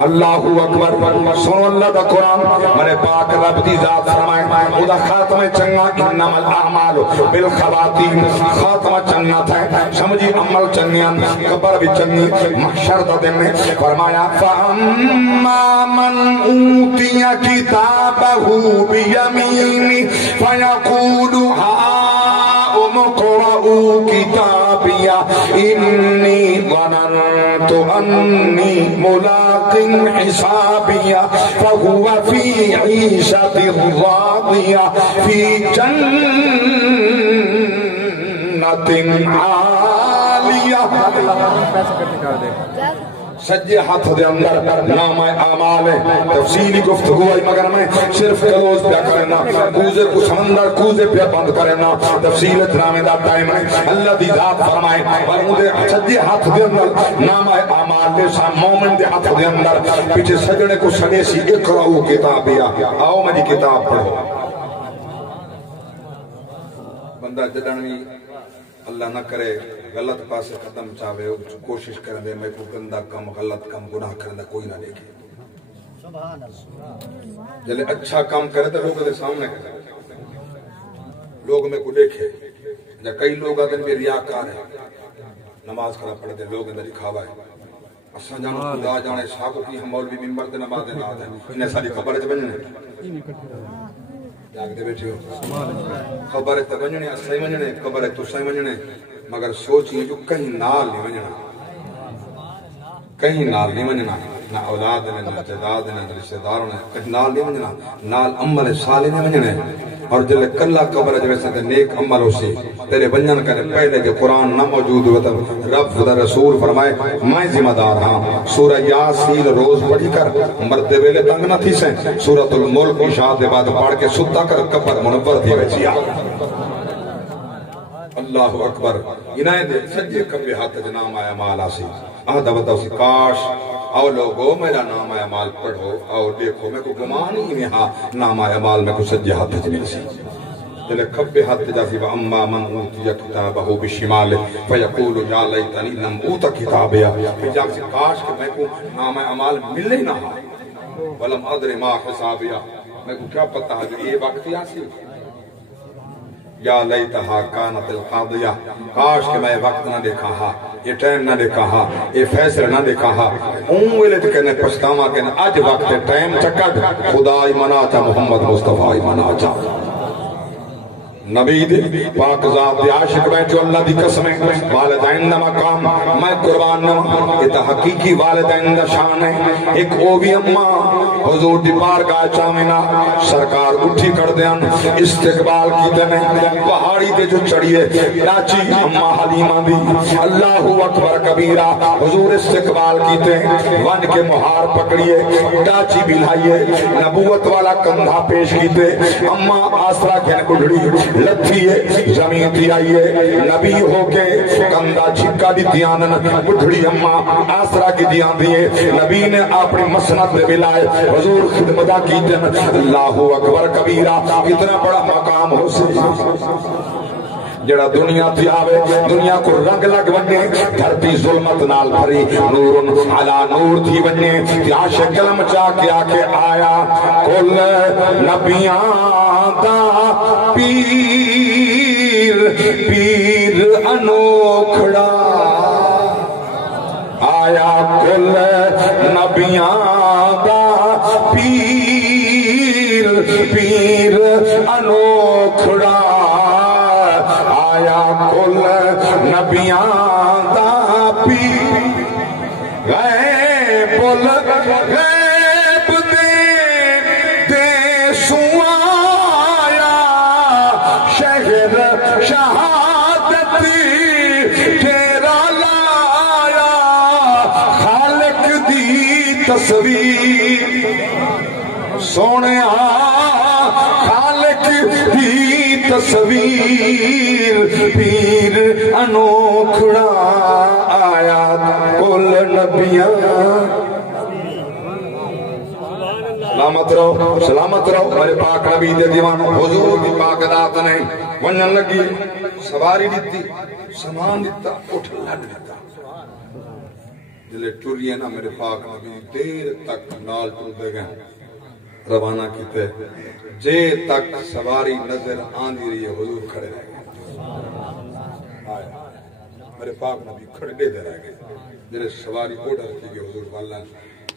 اللہ اکبر سنو اللہ دا قرآن میرے پاک رب دی ذات فرمائے خدا خاتمہ چنگا انما الاعمال بالخواتیم خاتمہ چنگا تھا سمجھی عمل چنگیاں قبر بھی چنگی محشر دا دن میں فرمایا فَأَمَّا مَنْ أُوتِيَ كِتَابَهُ بِيَمِينِهِ فَيَقُولُ هَاؤُمُ اقْرَءُوا كِتَابِيَهْ إِنِّي ظَنَنْتُ أَنِّي مُلَاقٍ حسابية فهو في عيشة راضية في جنة عالية سجے ہاتھ دے اندر نام اعمال ہے تفصیلی گفتگو ہے مگر میں صرف کلوز پیا کرنا کوزے کو سمندر کوزے پیا بند کرنا تفصیل ڈرامے دا ٹائم ہے اللہ دی ذات فرمائے فرمودے سجے ہاتھ دے اندر نام اعمال دے سا مومن دے ہاتھ دے اندر پیچھے سجنے کو سنے سی اقرأو کتابیا آؤ مجھے کتاب پڑھو بندہ جدنوی اللہ نہ کرے غلط پاسے قدم چاہے کوشش کر دے میں کو گندہ کم غلط کم گناہ کرنے کوئی نہ دیکھے جلے اچھا کام کرے تو لوگ دے سامنے کرے لوگ میں کو دیکھے یا کئی لوگ اگر میں ریاکار ہے نماز کھڑا پڑھتے لوگ اندر دکھاوا ہے اساں جانو خدا جانے صاحب کی ہم مولوی منبر تے نماز نہ آتے انہیں ساری خبر ہے بننے جاگ دے بیٹھے ہو خبر ہے بننے اساں بننے خبر ہے تساں بننے مگر سوچیں جو کہیں نال نہیں ونجنا کہیں نال نہیں ونجنا نہ اولاد نے نہ جداد نے نہ رشتہ داروں نے کہیں نال نہیں ونجنا نال عمل صالح نہیں ونجنے اور جلے کلا قبر جیسے تے نیک عمل ہو سی تیرے ونجن کرے پہلے کہ قرآن نہ موجود ہوا تھا رب دا رسول فرمائے میں ذمہ دار ہاں سورہ یاسین روز پڑھی کر مردے ویلے تنگ نہ تھی سے سورۃ الملک اشاعت دے بعد پڑھ کے ستا کر قبر منور تھی بچیا اللہ اکبر انہیں دے سجے کبھی ہاتھ جنام آیا مال آسی آدھا بتا سی کاش آؤ لوگو میرا نام آیا مال پڑھو آؤ دیکھو میں کو گمان ہی میں ہاں نام آیا مال میں کو سجے ہاتھ جنام سی دلے کبھی ہاتھ جاسی وَأَمَّا مَنْ أُوتِيَ كِتَابَهُ بِالشِّمَالِ فَيَقُولُ يَا لَيْتَنِي لَمْ أُوتَ كِتَابِيَهْ پھر جاسی کاش کہ میں کو نام آیا مال ملے نہ ہاں وَلَمْ أَدْرِ مَا حِسَابِيَهْ میں کو کیا پتہ ہے جو یہ وقت آسی یا لیتہا کانت القاضیہ کاش کہ میں وقت نہ دیکھا ہا یہ ٹائم نہ دیکھا ہا یہ فیصلہ نہ دیکھا ہا ویلے تو کہنے پشتاما کہنے آج وقت ٹائم چکٹ خدا ایمانا چا محمد مصطفیٰ ایمانا چا نبی دے پاک ذات دے عاشق بیٹھو اللہ دی قسمیں والدین دا مقام میں قربان نہ یہ تا حقیقی والدین دا شان ہے ایک اووی اممہ حضور دی بارگاہ چامینا سرکار اٹھی کر دیاں استقبال کی دینے پہاڑی دے جو چڑھئے لاچی اممہ حلیمہ دی اللہ اکبر کبیرہ حضور استقبال کی دیں ون کے مہار پکڑیے لاچی بھی لائیے نبوت والا کندھا پیش کی دے اممہ آسرا کہنے کڑھڑی لتھیے زمین دی آئیے نبی ہو کے کندھا چھکا دی دیانن بڑھڑی اممہ آسرا کی دیان دیئے نبی نے اپنی مسند دے ملائے حضور خدمتہ کی دن اللہ اکبر کبیرہ اتنا بڑا مقام ہو سے جڑا دنیا تھی آوے دنیا کو رنگ لگ بننے دھرتی ظلمت نال بھری نور علا نور تھی بننے تیاش کلم چاہ کے آکے آیا کل نبیاں دا پیر پیر انوکھڑا آیا کل نبیاں دا پیر پیر انوکھڑا آیا کل نبیاں دا پیر غیب غیب دے سوایا شہر شہادت تیرا لایا خالق دی تصویر سونے خالق دی تصویر پیر انوکھڑا آیا کل نبیاں سلامت رہو میرے پاک نبی دے دیوانوں حضور دی پاک ذات نے ونجن لگی سواری دیتی سامان دیتا اٹھ لڑ دیتا جلے ٹریے نا میرے پاک نبی دیر تک نال ٹردے گئے روانہ کیتے جے تک سواری نظر آندی رہی ہے حضور کھڑے رہ گئے میرے پاک نبی کھڑے دے رہ گئے جلے سواری اوڈر کی گئے حضور والا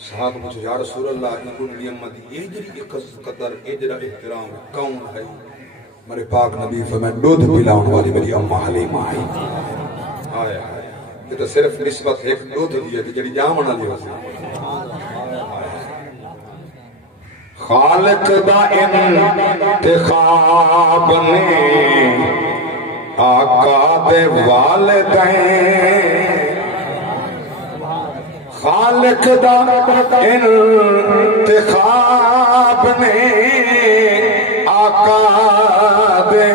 صحاب مجھے یا رسول اللہ انکو نیمت ایجری قدر ایجرہ احترام کون ہے میرے پاک نبی فرمائے دودھ پلاؤں والی میری امہ حلیمہ آئی آیا یہ تو صرف نسبت ایک دودھ دیا کہ جڑی جامن علی وسیع خالق دا انتخاب نے آقا دے والدین خالق دا انتخاب نے آقا دے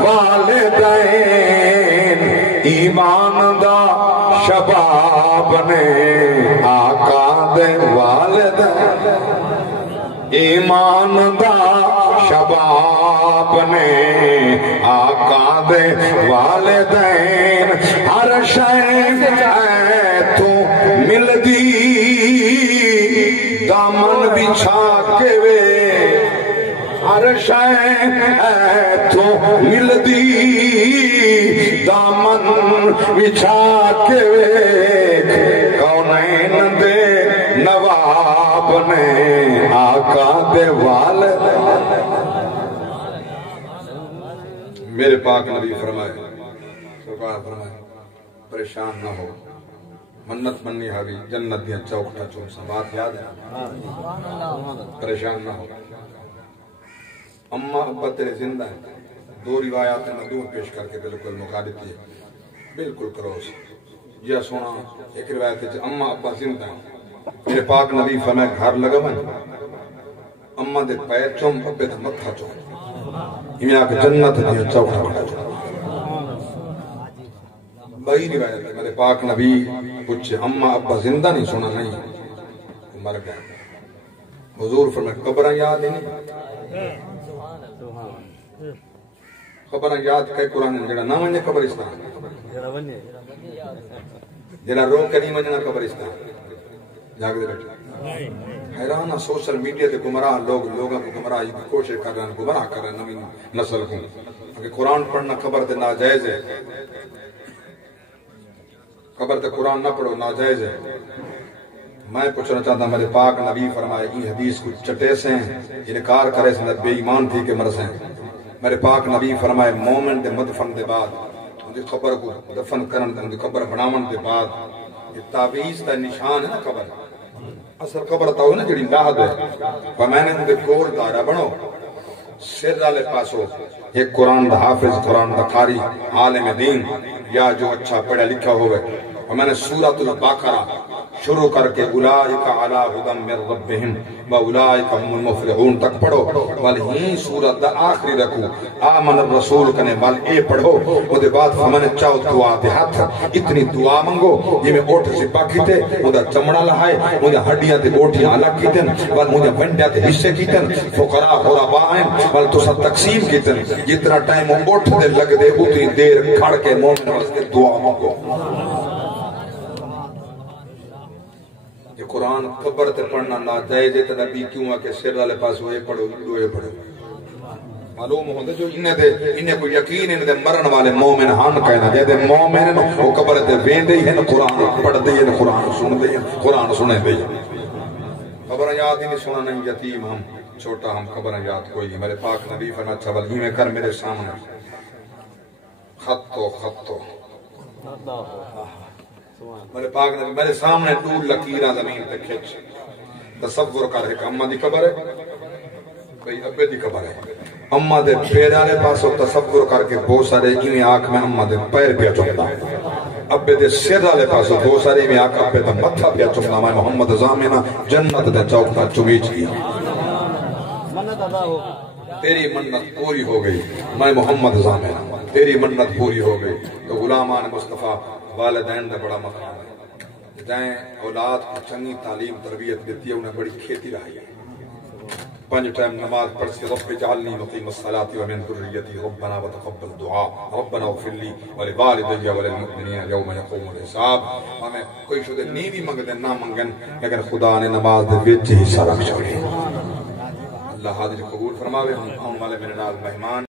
والدین ایمان دا شباب نے آقا دے والدین ایمان دا شباب نے آقا دے والدین ہر شے تو مل دی دامن بچھا کے وے ہر شے تو مل دی دامن بچھا کے وے کونین دے نواب نے آقا دے والد میرے پاک نبی فرمائے سرکار فرمائے پریشان نہ ہو منت منی حبی جنت دیا چوکٹا چونسا بات یاد ہے پریشان نہ ہو اماں ابا تیرے زندہ ہیں دو روایات میں دور پیش کر کے بالکل مخالف ہے بالکل کروس یہ سونا ایک روایت ہے اماں ابا زندہ ہیں میرے پاک نبی فرمائے گھر لگا من اماں دے پیر چوم ابے دے متھا چوم ہمیں آکے جنت دیا چوکٹا بڑھا چوم بھائی روایت ہے میرے پاک نبی پوچھے اماں ابا زندہ نہیں سنا نہیں مر گئے حضور فرمائے قبرہ یاد ہی نہیں قبرہ یاد کئی قرآن جڑا نہ منجے قبرستان جڑا رو کے نہیں منجنا قبرستان جاگ دے بیٹھے حیرانہ سوشل میڈیا دے گمراہ لوگوں کو گمراہ کی کوشش کر رہے ہیں گمراہ کر رہے ہیں نوی نسل کو کہ قرآن پڑھنا قبر دے ناجائز ہے قبر تے قرآن نہ پڑھو ناجائز ہے میں پوچھنا چاہتا میرے پاک نبی فرمائے یہ حدیث کو چٹے سے ہیں انکار کرے سے بے ایمان تھی کہ مرسیں میرے پاک نبی فرمائے مومن دے مدفن دے بعد ان دی قبر کو دفن کرن ان دی قبر بنامن دے بعد یہ تعویز دا نشان ہے نا قبر اصل قبر تا ہو نا جڑی لاحد ہے فرمائے ان دے کول دارہ بنو سر والے پاسو ایک قرآن دا حافظ قرآن دا قاری عالم دین یا جو اچھا پڑھا لکھا ہوئے اور میں نے سورۃ البقرہ شروع کر کے اولئک علی ھدی من ربہم و اولئک هم المفلحون تک پڑھو ولی سورۃ دا آخری رکو آمن الرسول کنے وال اے پڑھو او دے بعد میں نے چاہو دعا دے ہاتھ اتنی دعا منگو یہ میں اوٹ زبا کیتے او دا چمڑا لہائے او دا ہڈیاں تے بوٹیاں الگ کیتن وال مجھے ونڈیاں تے حصے کیتن فقراء غرباء ہیں وال تو سب تقسیم کیتن جتنا ٹائم اوٹ دے لگ دے اتنی دیر کھڑ کے مومن واسطے دعا منگو یہ قرآن قبر تے پڑھنا ناجائز ہے تے نبی کیوں کہ سر والے پاس ہوئے پڑھو دوئے پڑھو معلوم ہوندے جو انہیں کوئی یقین انہیں مرن والے مومن ہن کہنا جے دے مومن وہ قبر تے ویندے ہی ہیں قرآن پڑھدے ہیں قرآن سندے ہیں قرآن سنے دے قبر یاد ہی نہیں سنا نہیں یتیم ہم چھوٹا ہم قبر یاد کوئی میرے پاک نبی فرمایا اچھا بل میں کر میرے سامنے خطو میرے پاک نبی میرے سامنے دور لکیرہ زمین پہ کھچ تصور کر ایک اممہ دی قبر ہے کئی ابے دی قبر ہے اممہ دے پیرارے پاسوں تصور کر کے بہت سارے انہیں آنکھ میں اممہ دے پیر پیا چکتا ابے دے سر والے پاسوں بہت سارے انہیں آنکھ ابے دے متھا پیا چکتا میں محمد زامنہ جنت دے چوکتا چویچ کی تیری منت پوری ہو گئی میں محمد زامنہ تیری منت پوری ہو گئی تو غلامان مصطفیٰ والدین دا بڑا مقام ہے جائیں اولاد کو چنگی تعلیم تربیت دیتی ہے انہیں بڑی کھیتی رہی ہے 5 ٹائم نماز پڑھ سے رب اجعلنی مقیم الصلاۃ ومن ذریتی ربنا وتقبل دعا ربنا اغفر لی ولوالدی وللمؤمنین یوم یقوم الحساب. ہمیں کوئی شدہ نہیں بھی منگ دے نہ منگن لیکن خدا نے نماز دے وچ حصہ رکھ چھوڑے. اللہ حاضر قبول فرماوے. ہم والے میرے نال مہمان